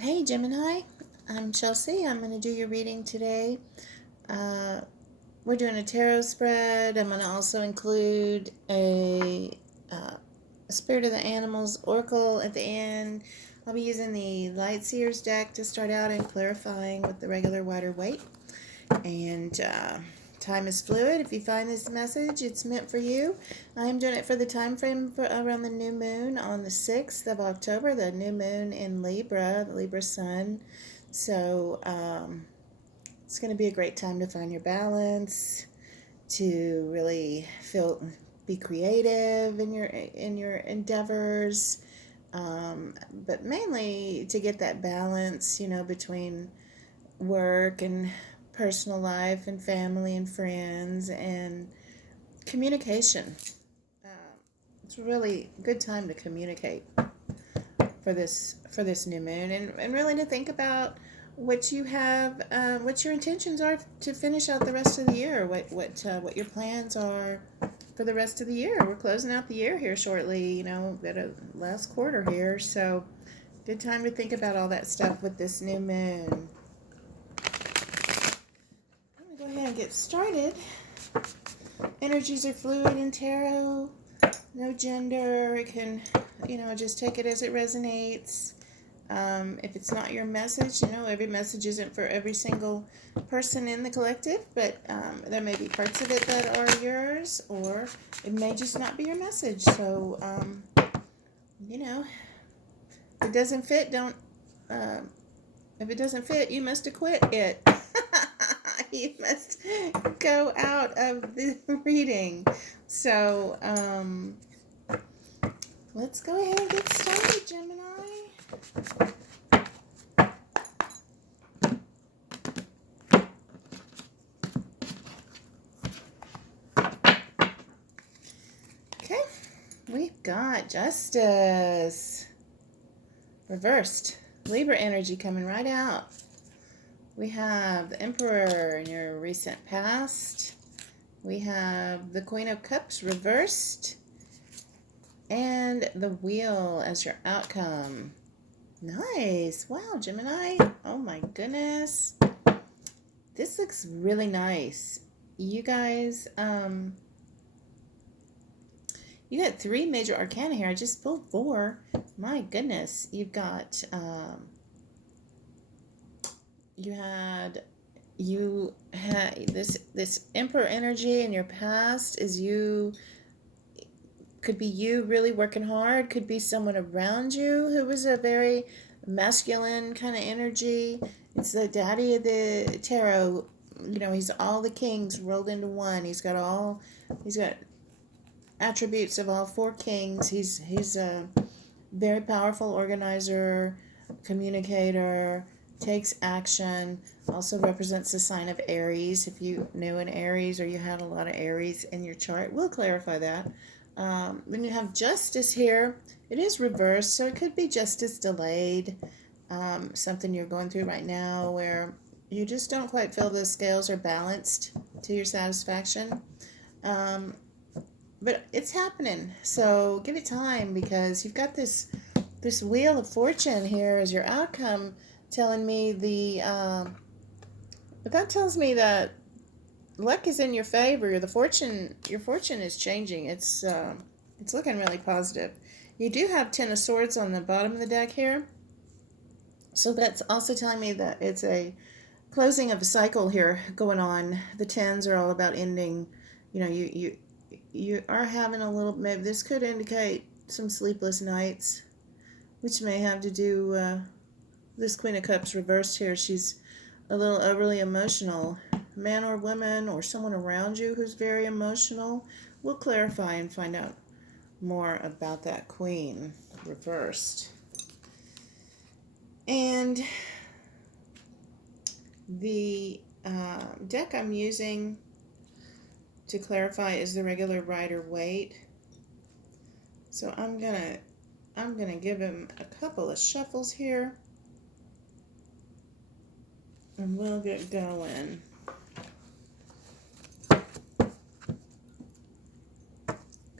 Hey Gemini, I'm Chelsea. I'm going to do your reading today. Uh, we're doing a tarot spread. I'm going to also include a Spirit of the Animals oracle at the end. I'll be using the Light Seers deck to start out and clarifying with the regular wider weight. And time is fluid. If you find this message, it's meant for you. I am doing it for the time frame for around the new moon on the 6th of October, the new moon in Libra, the Libra sun. So it's going to be a great time to find your balance, to really be creative in your endeavors, but mainly to get that balance, between work and personal life and family and friends and communication. Um, it's a really good time to communicate for this new moon, and really to think about what you have, what your intentions are to finish out the rest of the year, what your plans are for the rest of the year. We're closing out the year here shortly, at a last quarter here, so good time to think about all that stuff with this new moon. I'm gonna go ahead and get started. Energies are fluid in tarot. No gender. It can, just take it as it resonates. If it's not your message, every message isn't for every single person in the collective, but there may be parts of it that are yours, or it may just not be your message. So, if it doesn't fit, don't. If it doesn't fit, you must acquit it. You must go out of the reading. So, let's go ahead and get started, Gemini. Okay, we've got Justice. Reversed. Libra energy coming right out. We have the Emperor in your recent past. We have the Queen of Cups reversed. And the Wheel as your outcome. Nice. Wow, Gemini. Oh my goodness. This looks really nice. You guys, you got 3 major arcana here. I just pulled 4. My goodness. You've got, you had this Emperor energy in your past is you. Could be you really working hard. Could be someone around you who was a very masculine kind of energy. It's the daddy of the tarot. He's all the kings rolled into one. He's got attributes of all 4 kings. He's a very powerful organizer, communicator, takes action. Also represents the sign of Aries. If you knew an Aries or you had a lot of Aries in your chart, we'll clarify that. Then you have Justice here. It is reversed, so it could be justice delayed. Something you're going through right now where you just don't quite feel the scales are balanced to your satisfaction. But it's happening, so give it time, because you've got this Wheel of Fortune here as your outcome, telling me but that tells me that luck is in your favor. Your fortune is changing. It's looking really positive. You do have 10 of Swords on the bottom of the deck here, so that's also telling me that it's a closing of a cycle here going on. The 10s are all about ending. You are having a little. Maybe this could indicate some sleepless nights, which may have to do. This Queen of Cups reversed here. She's a little overly emotional. Man or woman or someone around you who's very emotional. We'll clarify and find out more about that Queen reversed. And the deck I'm using to clarify is the regular Rider-Waite. So I'm gonna give him a couple of shuffles here, and we'll get going.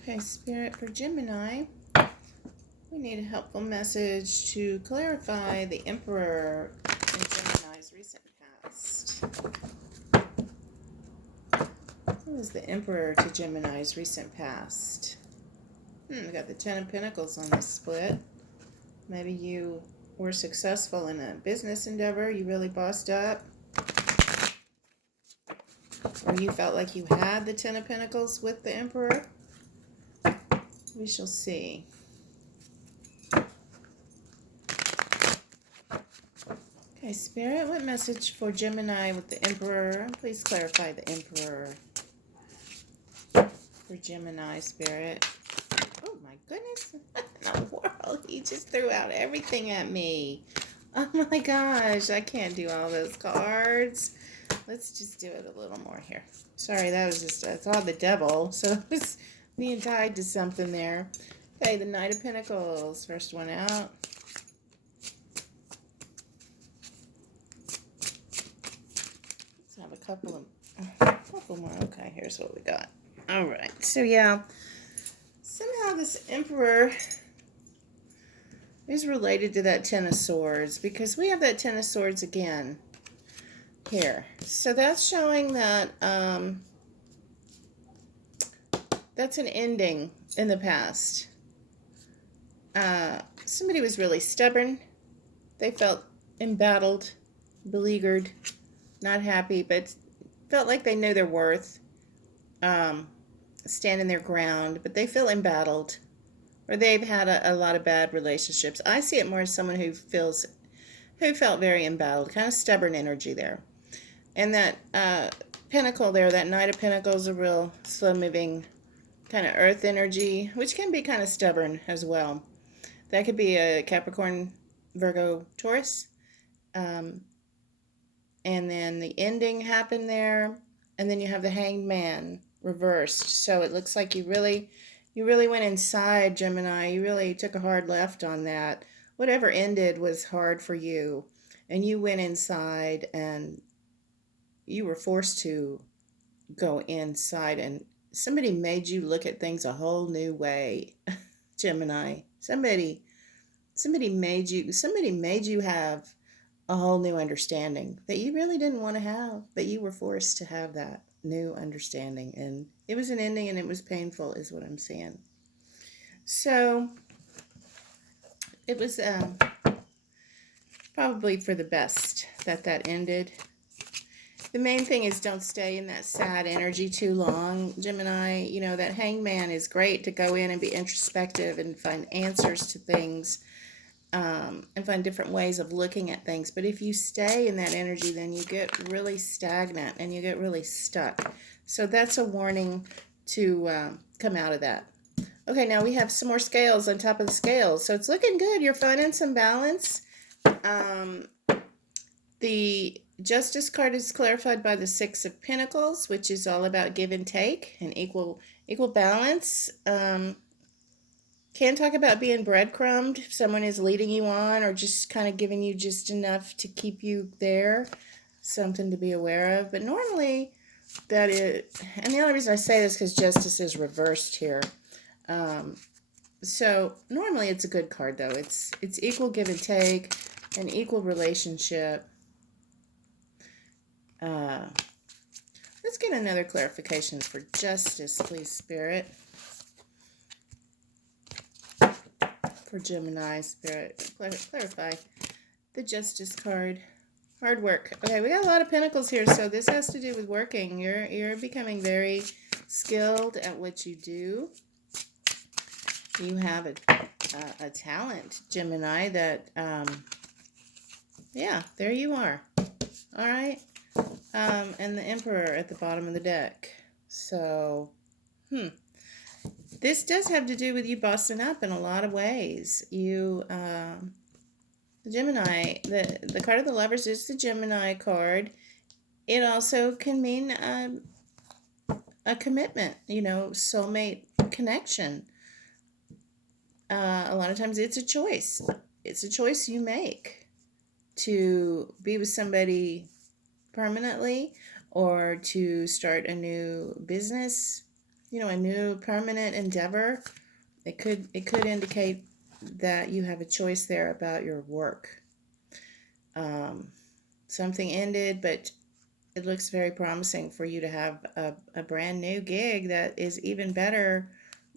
Okay, Spirit for Gemini. We need a helpful message to clarify the Emperor in Gemini's recent past. Who is the Emperor to Gemini's recent past? We got the Ten of Pentacles on this split. Maybe you were successful in a business endeavor. You really bossed up. Or you felt like you had the Ten of Pentacles with the Emperor. We shall see. Okay, Spirit, what message for Gemini with the Emperor? Please clarify the Emperor for Gemini, Spirit. Oh my goodness, what in the world? He just threw out everything at me. Oh my gosh, I can't do all those cards. Let's just do it a little more here. Sorry, that was just, I saw the devil, so it's being tied to something there. Okay, the Knight of Pentacles, first one out. Let's have a couple more. Okay, here's what we got. All right, so yeah, somehow this Emperor is related to that Ten of Swords, because we have that Ten of Swords again here. So that's showing that that's an ending in the past. Somebody was really stubborn. They felt embattled, beleaguered, not happy, but felt like they knew their worth, standing their ground, but they feel embattled, or they've had a lot of bad relationships. I see it more as someone who felt very embattled, kind of stubborn energy there. And that pentacle there, that Knight of Pentacles, a real slow-moving kind of earth energy, which can be kind of stubborn as well. That could be a Capricorn, Virgo, Taurus. And then the ending happened there. And then you have the Hanged Man reversed. So it looks like you really went inside, Gemini. You really took a hard left on that. Whatever ended was hard for you. And you went inside and you were forced to go inside, and somebody made you look at things a whole new way. Gemini, somebody made you have a whole new understanding that you really didn't want to have, but you were forced to have that new understanding, and it was an ending, and it was painful is what I'm saying. So it was probably for the best that ended. The main thing is don't stay in that sad energy too long, Gemini. You know, that Hangman is great to go in and be introspective and find answers to things, and find different ways of looking at things. But if you stay in that energy, then you get really stagnant and you get really stuck. So that's a warning to come out of that. Okay, now we have some more scales on top of the scales. So it's looking good. You're finding some balance. The Justice card is clarified by the Six of Pentacles, which is all about give and take and equal balance. Can talk about being breadcrumbed if someone is leading you on, or just kind of giving you just enough to keep you there. Something to be aware of. But normally that is, and the only reason I say this is because Justice is reversed here. So normally it's a good card though. It's equal give and take, an equal relationship. Let's get another clarification for Justice, please, Spirit. For Gemini, Spirit, clarify the Justice card. Hard work. Okay, we got a lot of pentacles here, so this has to do with working. You're becoming very skilled at what you do. You have a talent, Gemini, that, yeah, there you are. All right. And the Emperor at the bottom of the deck. So, this does have to do with you bossing up in a lot of ways. You, the Gemini, the card of the Lovers is the Gemini card. It also can mean a commitment, you know, soulmate connection. A lot of times it's a choice. It's a choice you make to be with somebody permanently, or to start a new business, you know, a new permanent endeavor. It could indicate that you have a choice there about your work. Something ended, but it looks very promising for you to have a brand new gig that is even better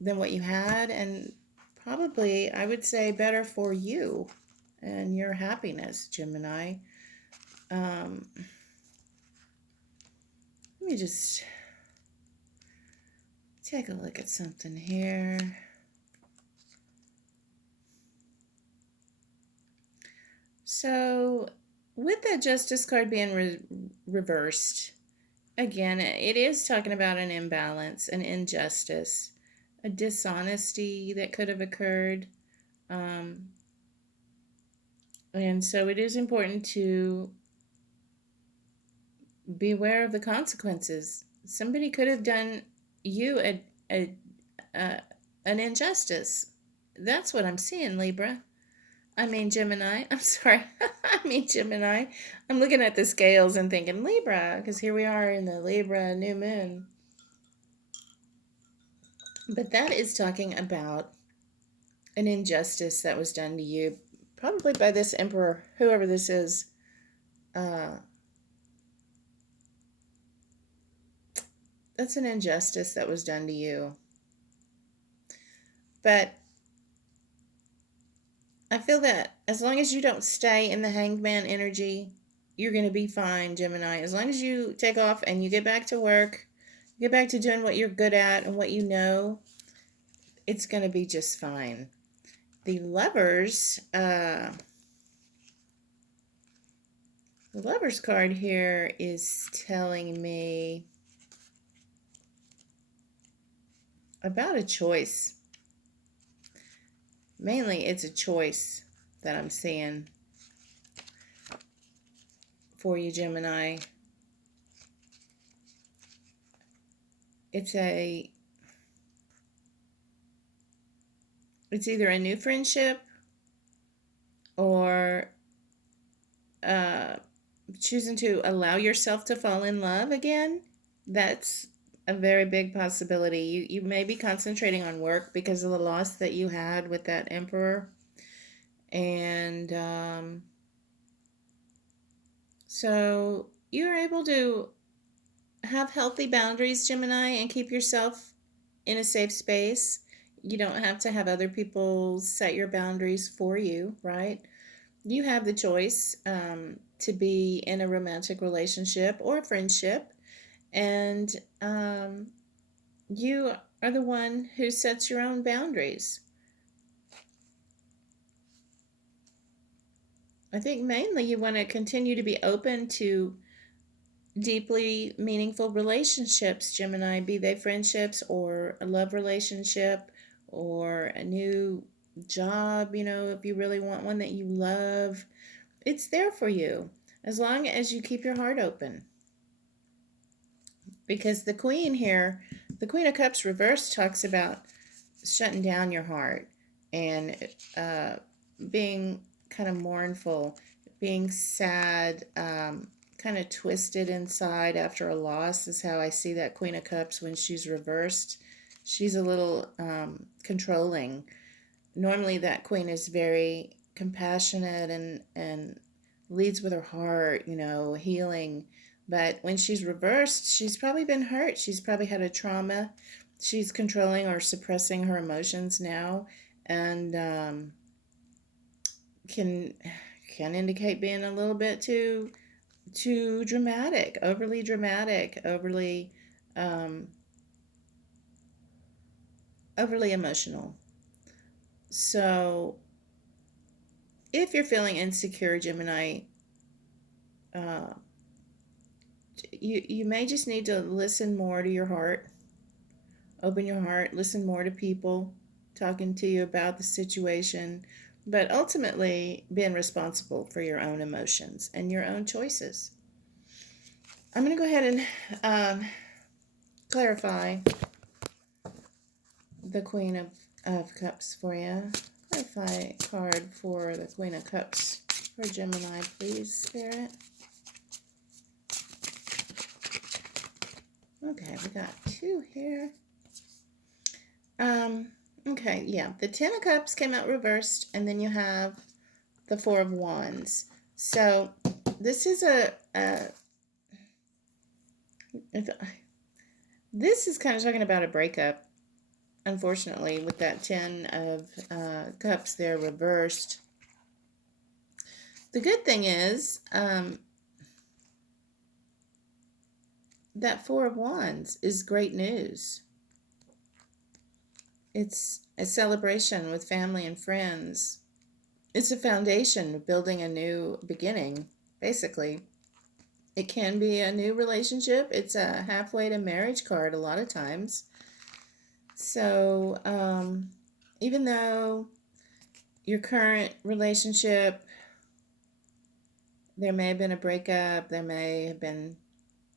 than what you had, and probably, I would say, better for you and your happiness, Gemini. Let me just take a look at something here. So, with that Justice card being reversed, again, it is talking about an imbalance, an injustice, a dishonesty that could have occurred. And so it is important to be aware of the consequences. Somebody could have done you a an injustice. That's what I'm seeing, Libra. I mean, Gemini. I'm sorry. I mean, Gemini. I'm looking at the scales and thinking Libra, because here we are in the Libra new moon. But that is talking about an injustice that was done to you, probably by this emperor, whoever this is. That's an injustice that was done to you. But I feel that as long as you don't stay in the hanged man energy, you're going to be fine, Gemini. As long as you take off and you get back to work, get back to doing what you're good at and what you know, it's going to be just fine. The Lovers card here is telling me about a choice. Mainly, it's a choice that I'm seeing for you, Gemini. It's either a new friendship or choosing to allow yourself to fall in love again. That's a very big possibility. You may be concentrating on work because of the loss that you had with that emperor. And so you're able to have healthy boundaries, Gemini, and keep yourself in a safe space. You don't have to have other people set your boundaries for you, right? You have the choice to be in a romantic relationship or a friendship, and you are the one who sets your own boundaries. I think mainly you want to continue to be open to deeply meaningful relationships, Gemini, be they friendships or a love relationship or a new job, if you really want one that you love, it's there for you as long as you keep your heart open. Because the Queen here, the Queen of Cups reversed, talks about shutting down your heart and being kind of mournful, being sad, kind of twisted inside after a loss is how I see that Queen of Cups when she's reversed. She's a little controlling. Normally that Queen is very compassionate and leads with her heart, healing. But when she's reversed, she's probably been hurt. She's probably had a trauma. She's controlling or suppressing her emotions now, and can indicate being a little bit too dramatic, overly overly emotional. So if you're feeling insecure, Gemini, you may just need to listen more to your heart. Open your heart, listen more to people talking to you about the situation, but ultimately being responsible for your own emotions and your own choices. I'm going to go ahead and clarify the Queen of Cups for you. Clarify a card for the Queen of Cups for Gemini, please, Spirit. Okay, we got two here. Okay, yeah. The Ten of Cups came out reversed, and then you have the Four of Wands. So this is this is kind of talking about a breakup, unfortunately, with that Ten of Cups there reversed. The good thing is that Four of Wands is great news. It's a celebration with family and friends. It's a foundation of building a new beginning, basically. It can be a new relationship. It's a halfway to marriage card a lot of times. So, even though your current relationship, there may have been a breakup, there may have been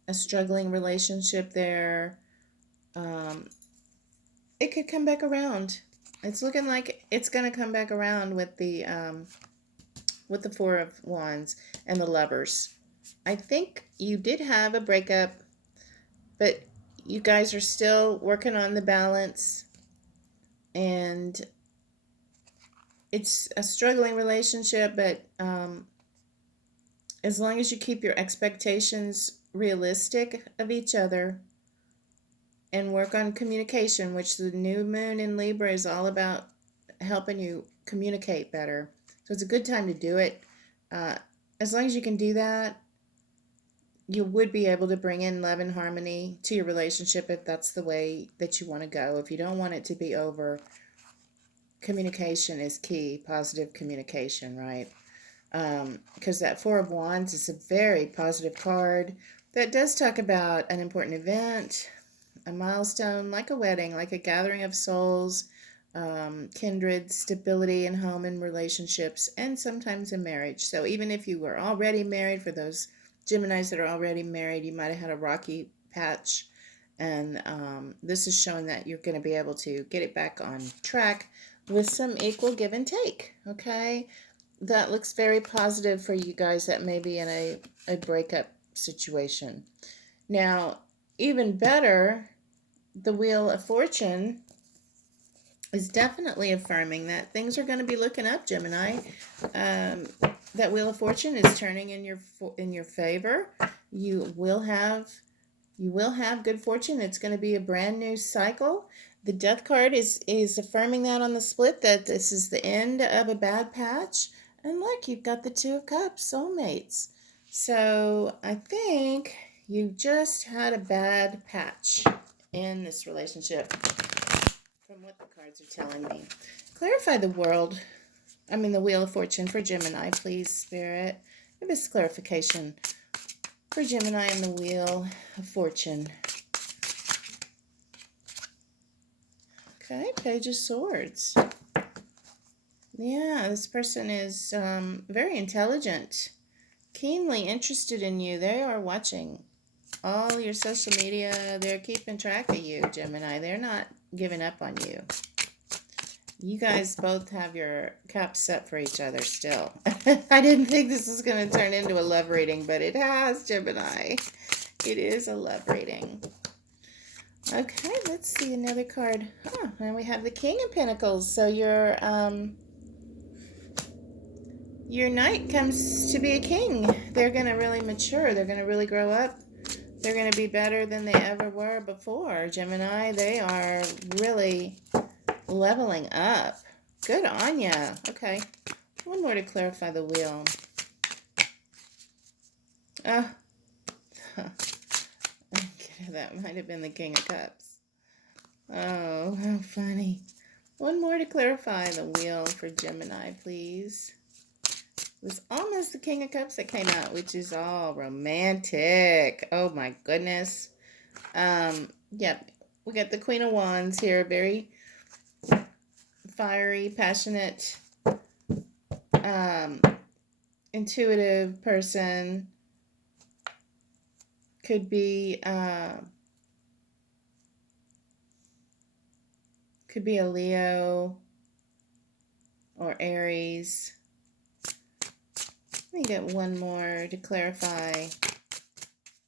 a struggling relationship there, it could come back around. It's looking like it's going to come back around with the Four of Wands and the Lovers. I think you did have a breakup, but you guys are still working on the balance, and it's a struggling relationship, but as long as you keep your expectations realistic of each other and work on communication, which the new moon in Libra is all about helping you communicate better. So it's a good time to do it. As long as you can do that, you would be able to bring in love and harmony to your relationship if that's the way that you want to go. If you don't want it to be over, communication is key, positive communication, right? Because that Four of Wands is a very positive card that does talk about an important event, a milestone, like a wedding, like a gathering of souls, kindred, stability in home and relationships, and sometimes a marriage. So even if you were already married, for those Geminis that are already married, you might have had a rocky patch, and this is showing that you're going to be able to get it back on track with some equal give and take. Okay, that looks very positive for you guys that may be in a breakup situation. Now, even better, the Wheel of Fortune is definitely affirming that things are going to be looking up, Gemini. That Wheel of Fortune is turning in your favor. You will have good fortune. It's going to be a brand new cycle. The Death card is affirming that on the split, that this is the end of a bad patch. And look, you've got the Two of Cups, soulmates. So I think you just had a bad patch in this relationship, from what the cards are telling me. Clarify the Wheel of Fortune for Gemini, please, Spirit. Give us clarification for Gemini and the Wheel of Fortune. Okay, Page of Swords. Yeah, this person is very intelligent, keenly interested in you. They are watching all your social media. They're keeping track of you, Gemini. They're not giving up on you. You guys both have your cups set for each other still. I didn't think this was going to turn into a love reading, but it has, Gemini. It is a love reading. Okay, let's see another card. And we have the King of Pentacles. So your knight comes to be a king. They're going to really mature. They're going to really grow up. They're going to be better than they ever were before, Gemini. They are really leveling up. Good on ya. Okay. One more to clarify the wheel. Okay, that might have been the King of Cups. Oh, how funny. One more to clarify the wheel for Gemini, please. It was almost the King of Cups that came out, which is all romantic. Oh my goodness. Yep. We got the Queen of Wands here. Very fiery, passionate, intuitive person. Could be a Leo or Aries. Let me get one more to clarify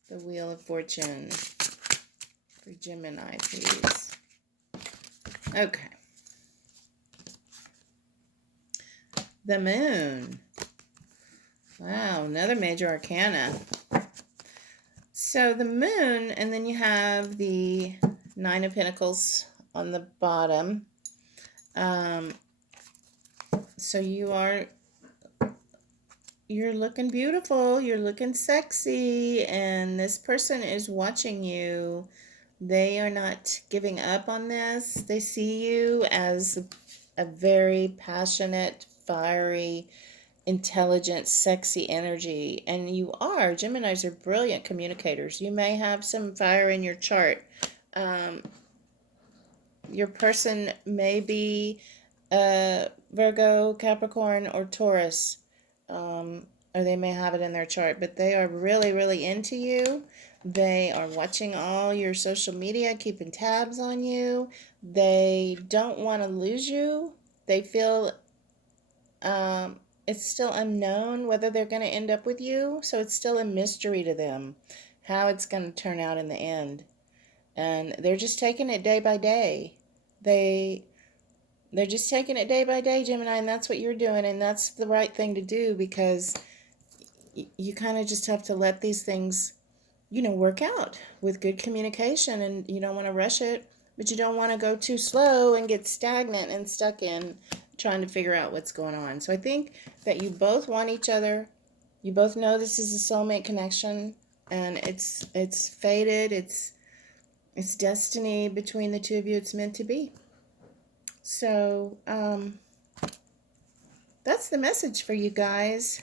the Wheel of Fortune for Gemini, please. Okay. The Moon. Wow, another major arcana. So the Moon, and then you have the Nine of Pentacles on the bottom. So you're looking beautiful, you're looking sexy, and this person is watching you. They are not giving up on this. They see you as a very passionate, fiery, intelligent, sexy energy. And you are. Geminis are brilliant communicators. You may have some fire in your chart. Your person may be Virgo, Capricorn, or Taurus. Or they may have it in their chart, but they are really, really into you. They are watching all your social media, keeping tabs on you. They don't want to lose you. They feel it's still unknown whether they're going to end up with you, so it's still a mystery to them how it's going to turn out in the end. And they're just taking it day by day. They're just taking it day by day, Gemini, and that's what you're doing, and that's the right thing to do, because you kind of just have to let these things, work out with good communication, and you don't want to rush it, but you don't want to go too slow and get stagnant and stuck in trying to figure out what's going on. So I think that you both want each other. You both know this is a soulmate connection, and it's fated. It's destiny between the two of you. It's meant to be. So that's the message for you guys.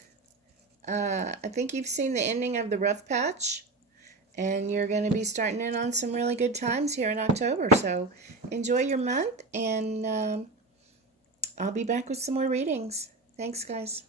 I think you've seen the ending of the rough patch, and you're going to be starting in on some really good times here in October. So enjoy your month, and I'll be back with some more readings. Thanks, guys.